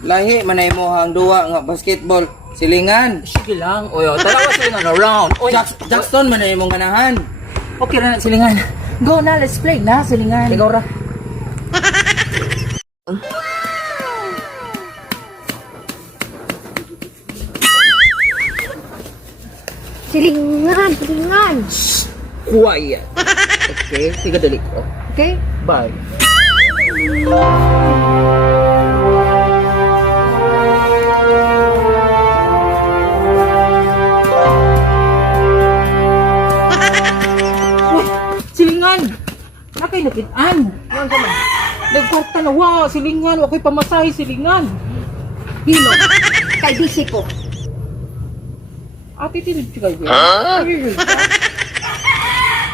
Lahi manay mo hang duwa nga basketball silingan. Sige lang. Oy, dalawa silingan around. Oy, Jackson manay mong ganahan. okay na silingan. Go na, let's play na silingan. Ikaw ra. Silingan, silingan. Quiet. Okay, tiga dali ko. Okay? Bye. Uy, silingan. Nakay nakitaan. Nagkwarta na wa, silingan. Wako'y pamasahe, silingan. Hino. Kay busy ko. Attitude ka ba?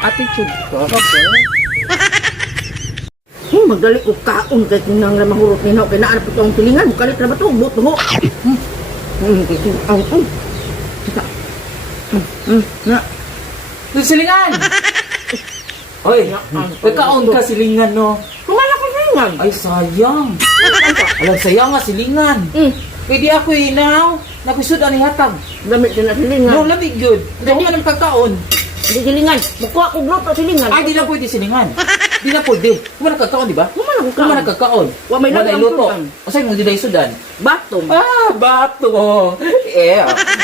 Attitude ka? Magdali ko kaon kay kinang na mahurot ni Nao. Kaya naanap ito ang silingan. Bukalit na ba ito? Buto ho. Kasi ang Na. Silingan! Oy, nagkaon ka silingan, no? kumala ko silingan. Ay, sayang. Alam, sayang nga silingan. Pwede ako inaw. Nakusod ang ihatag. Damit din na silingan. No, labig yun. Hindi ko man kakaon. Hindi silingan. Mukha ko grupo silingan. Ay, di na pwede silingan. Di na pwede. Kung nagkakaon, di ba? Kumala ko Kung nagkakaon. Wa may lagay ang luto. sudan. O sa'yo mo di na sudan. Batom. Ah, bato.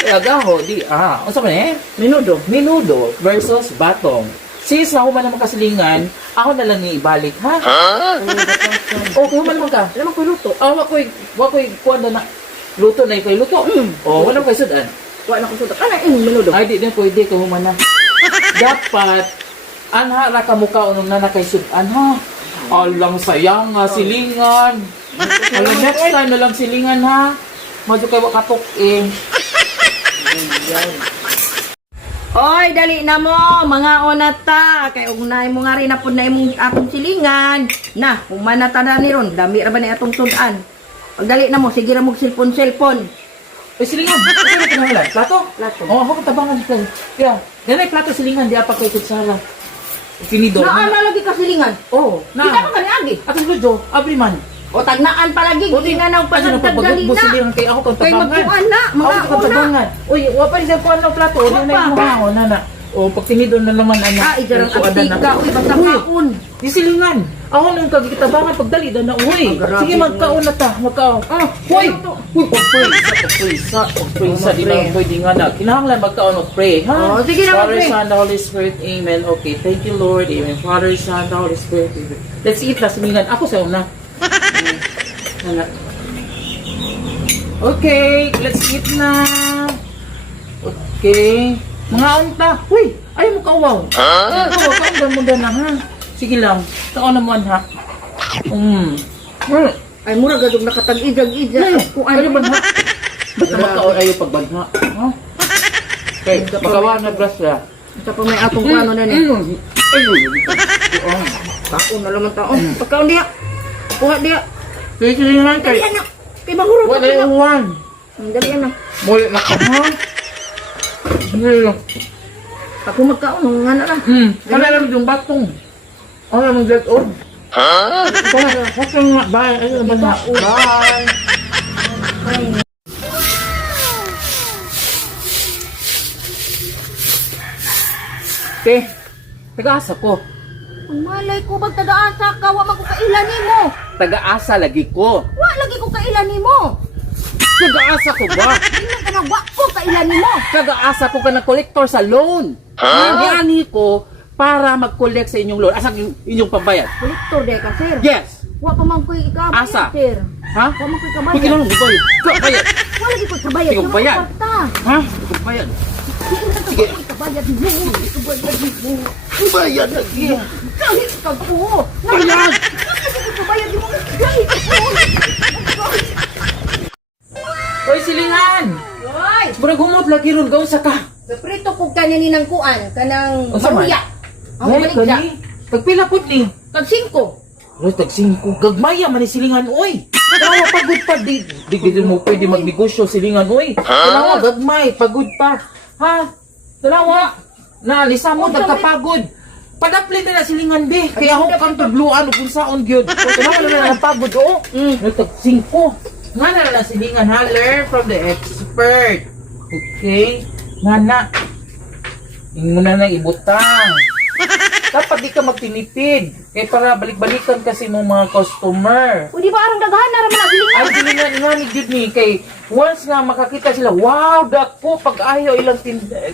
Agaho, di. O sa man Menudo. Menudo versus batong. Sis, ako man naman kasilingan, ako na lang ni ibalik, ha? O, kung man naman ka. Alam ko luto. Wakoy, kuwan na luto na ikaw luto. O, wala kayo sudan. Wa na ko suda. Kana ing menudo. Ay, di na pwede, kung man na. Dapat, anha ra ka mukha unong na kay sudan, ha? Alang sayang nga, silingan. Alam, next time na lang silingan, ha? Madyo kayo katok, eh. Oy, dali na mo, mga onata. Kay ugnay mo nga rin na po na imong atong silingan. Na, kung manata na ni ron, dami ra ba ni atong sudan. Pag dali na mo, sige ra mo cellphone. Eh, silingan. Ano ka na wala? Plato? Plato. Oo, ako tabangan ko. Kaya, ganay plato silingan, di apa kay kutsara. Tinidor. Naana lagi ka silingan. Oo, Kita man kani agi. Atong ludo, abri man. O tagnaan palagi, hindi na nang Kasi panagdag dali napapagod na. silingan kay ako kang Kay tabangan. magkuan na, mga Ako kang una. tabangan. Uy, wapa rin sa kuhan ng plato. Ano na yung mahangon, nana. O, pag tinidor na naman, anak. Ah, ijarang antika, uy, basta kaon. Di silingan. Ako nung kagitabangan, pagdali doon na, uy. Ah, grabe. Sige, magkaon na ta. Magkaon. Uy! Uy, pag-pray. Di lang pwede nga na. Kinahanglan magkaon of pray, ha? Oh, sige na, Father, mag-pray. Son, the Holy Spirit, Amen. Okay, thank you, Lord. Amen. Father, Son, the Holy Spirit, Amen. Let's eat na, silingan. Ako sa una. Anak. Okay, let's eat na. Okay. Mga unta. Uy, ayaw mo kawaw. Kawaw, kawaw mo na, ha? Sige lang. Taon naman, ha? Ay, mura gadong nakatag-ijag-ijag. Kung Ano ano ba, ha? Basta makaon ayaw pagbagha. Ha? Okay, makawa na grasya. Ito pa may atong ano na ni. Kaon na naman taon. Pagkaon diya. Kuha diya. Silingan Dali kay. anak. Kay mahurot. Wala yung one. Dali anak. Muli na ka, ha? Hindi lang. Ako magkaon, nga na lang. Kala lang yung batong. Ano naman get old? Ha? What's yung nga? Bye. Ayun ba na? Bye. Okay. Taga-asa ko. Ang malay ko, bag taga-asa ka, wa magkukailan ni mo. Taga-asa lagi ko. Wa lagi ko kailan ni mo. Taga-asa ko ba? Hindi ka na wa ko kailan ni mo. Taga-asa ko ka ng collector sa loan. Hindi ko para mag-collect sa inyong loan. Asa inyong pambayad? Kolektor de ka, sir. Yes. Wa pa man ko'y ikabayad, Asa? sir. Ha? Wa man ko'y Hindi kabayad. lang bayad. Bayad. Wa lagi ko'y kabayad. Ikaw bayad. Ha? Bayad. Sige. Kabayad mo. Kabayad mo. Bayad lagi. Kahit ka po. Bayad. Kabayad mo. Kahit ka po. Hoy, silingan. Yoy! Murag humot lagi ron. Gawin sa ka. Prito ko kanini ng kuan. Kanang O, sa man? maruya. Ang Gani, maligya. gani. Pagpila pud ni. Kag 5. Uy, tag-5. Gagmaya man ni silingan, uy. Tanawa, pagod pa. Di mo pwede magnegosyo silingan, uy. Tanawa, gagmay, pagod pa. Ha? Tanawa, naalisa mo, nagkapagod. Padaplit na silingan, be. Kaya ako kang tagluan o kung saan, gyud. Tanawa na napagod, oh. Tag-5. Nga na silingan, ha? Learn from the expert. Okay? Nga na. Yung na ibutang. Dapat di ka magtinipid. Kaya para balik-balikan kasi mong mga customer. O di ba arang daghan na raman na silingan? Ay, silingan nga ni Jud ni. Kay once nga makakita sila, wow, dako, pag ayaw ilang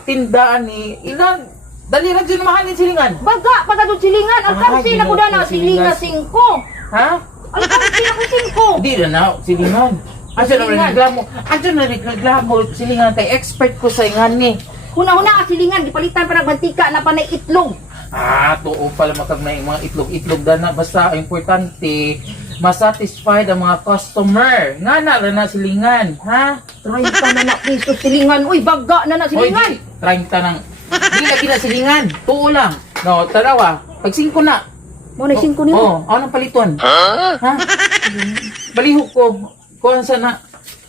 tindaan ni, ilang, dali rin dyan mahalin silingan. Baga, pagkatong silingan. Ang kansi na ko na na silingan 5. Ha? Ang kansi na ko 5. Di na na, silingan. Asa na reklamo? Asa na reklamo silingan kay expert ko sa ingan ni. Huna-huna ang silingan, gipalitan pa ng mantika na panay itlog. Tuo pala makagna yung mga itlog-itlog na basta importante masatisfied ang mga customer. Nga na silingan, ha? 30 na na piso silingan. Uy, baga na na silingan. Oy, 30 nang. Di lagi na silingan. Tuo lang. No, tarawa. Pag 5 na. Mo na 5 nimo. Oh, ano paliton? Ha? Balihok ko. Kuha sana.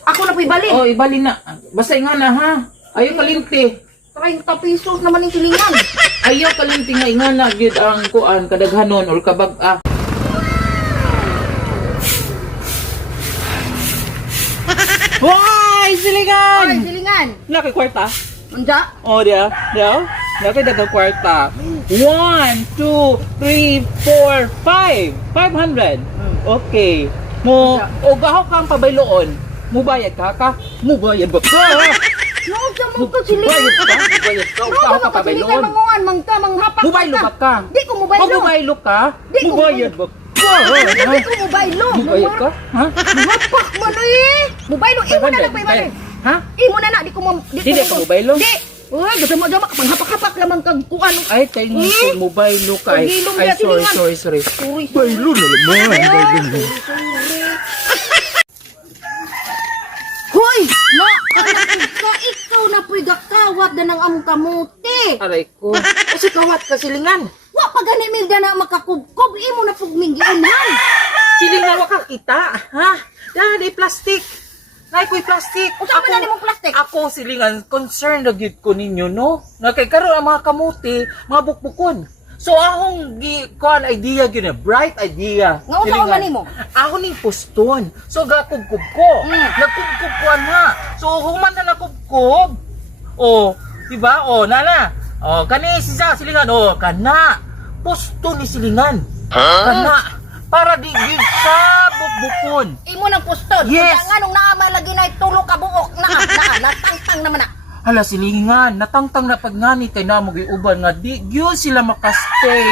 Ako na po'y balik. Oh, ibali na. Basta nga na, ha? Ayaw kalimti. 30 pesos naman yung silingan. Ayaw kalimti nga ingana gyud ang kuan kadaghanon or kabag-a. Hoy, silingan! Oy, silingan. Laki kwarta. Unda? Oh, dia. Laki dagang kwarta. 1, 2, 3, 4, 5. 500. Okay. Mo, o gaho kang pabayloon. Mubayad ka? Mubayad ba? No, sa mo ko silingan. Mubayad ka? O gaho ka pabayloon. Manguan, manghapak. Mubaylo ba ka? Di ko mubaylo. Mubaylo ka? Di ko Mubayad ba? Di ko mubaylo. Mubayad ka? Ha? Hapak mo na eh. Mubaylo, imo na lang pa iman. Ha? Imo na na, di ko mo... Di ka mubaylo? Di. Uy, gusto mo dama, panghapak-hapak lamang kag kuan. Ay, tingin ko mubaylo ka. Pagilom Ay, niya, silingan. sorry. Sorry. Baylo na naman. Hoy! Na, ka, ikaw na po'y gakawat na ng among kamuti. Aray ko. Kasi kawat ka silingan. Wa pa gani milda na makakubkob, imo na pugming giunan. Silingan wa ka kita. Ha? Dali, plastic. Nay ko'y plastic. Usa man na nimong plastic? Ako silingan, concerned na gyud ko ninyo, no? Na kay karon ang mga kamuti, mga bukbukon. So akong kuan idea gyud na bright idea. Nga unsa man nimo? Ako ning puston. So gakubkub ko. Nagkubkub ko na. So human na nakubkub. Oh, di ba? Oh, nana. Oh, kani siya silingan. Oh, kana. Pusto ni silingan. Kana. Para di gyud sa bukbukon. Imo nang puston. Yes. Kaya nga nung naamay lagi na tulo ka buok na natangtang naman na. Hala silingan, natangtang na pagngani kay namo giuban nga di gyud sila makastay.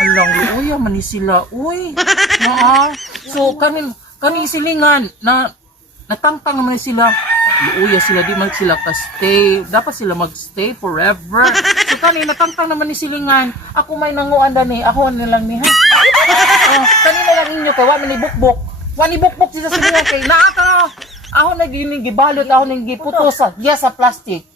Alang uya man ni sila, uy. Naa. So kani silingan na natangtang naman sila. Uya sila di man sila kastay. Dapat sila magstay forever. So kani natangtang naman ni silingan. Ako may nanguan dani, ako na lang ni ha. Kanina lang ninyo kay wa man ni bukbok. Wa ni bukbok sa silingan kay naa ka. Ako na gibalot, ako nang giputos sa plastic.